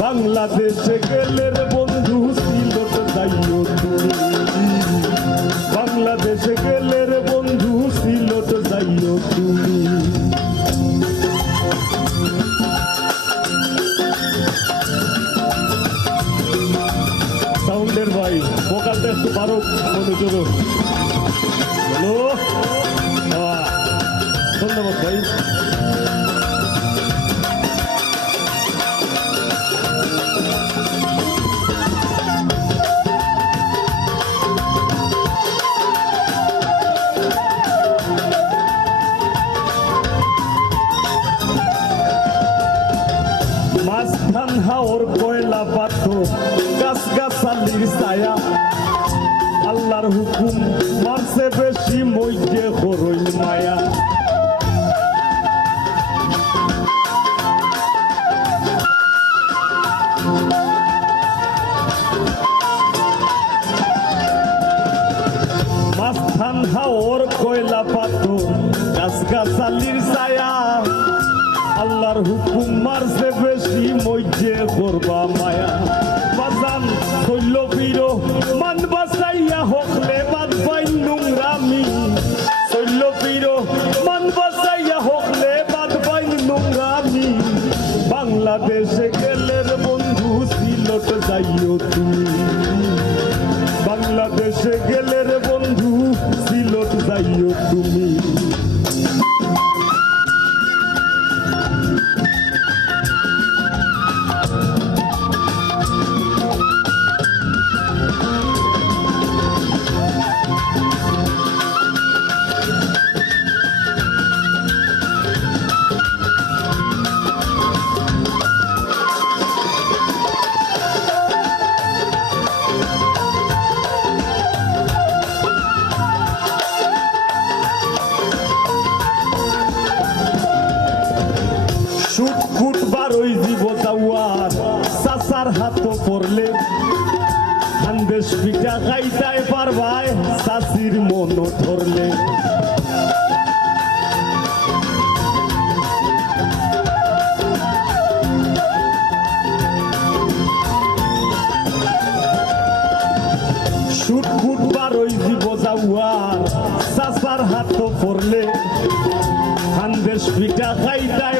বাংলাদেশে গেলের বন্ধু ছিল যাইও তুমি। বাংলাদেশে গেলের বন্ধু ছিল যাইও তুমি। সাউন্ডের ভাই বোকালটা একটু পারো মনে করো হ্যালো? ধন্যবাদ ভাই। হাওর কয়লা পাথর গাছ গাছালির ছায়া। আল্লাহর হুকুম মারছে বেশি মইকে হরই মায়া। মাঝখান হাওর কয়লা পাথর গাছ গাছালির ছায়া। আল্লাহর হুকুম মারছে বেশি মইজে করবা মায়া। বাজান কইল বীর মান বাসাইয়া হকলে বাদ পাই নোংরামি। কইল বীর মান বাসাইয়া হকলে বাদ পাই নোংরামি। বাংলাদেশে গেলের বন্ধু, সিলট যাইও তুমি। সুট ফুট বারোই জীব যাওয়ার চাচার হাত পড়লে খানদেশ পিঠা খাইতাই পারবাই চাচির মন ধরলে। সুট ফুট বারোই জীব যাওয়ার চাচার হাত পড়লে খানদেশ পিঠা খাইতাই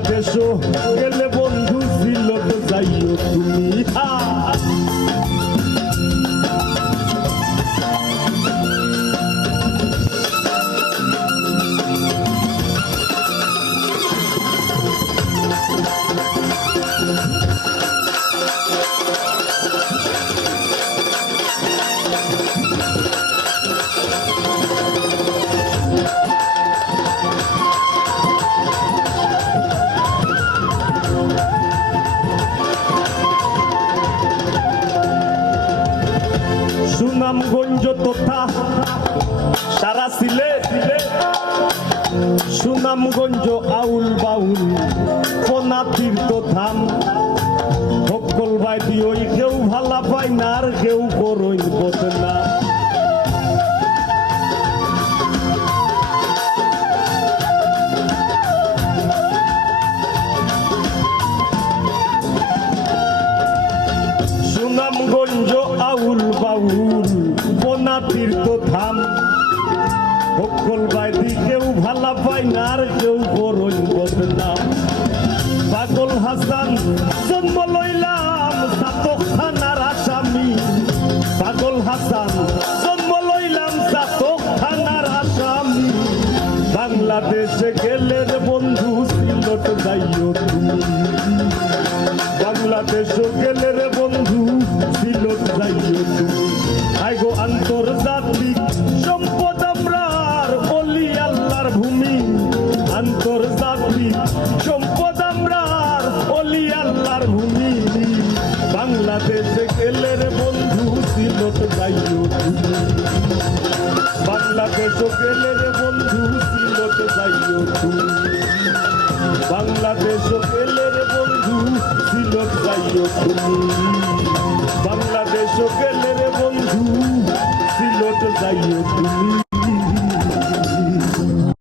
বাংলাদেশও গেলে বন্ধু সুনামগঞ্জ তথা সারা সিলে সুনামগঞ্জ আউল বাউল কোনা তীর্থ ধাম সকল বাইদি ওই কেউ ভালা পায় না আর কেউ করই বোঝে সুনামগঞ্জ আউল বাউল কেউ পাগল হাসান, জন্ম লইলাম সাতক থানার আসামি। পাগল হাসান, জন্ম লইলাম সাতক বাংলাদেশে গেলে বন্ধু, সিলট যাইও সিলট যাইও তুমি। বাংলাদেশ গেলে রে বন্ধু, সিলট যাইও তুমি। বাংলাদেশ গেলে রে বন্ধু, সিলট যাইও তুমি।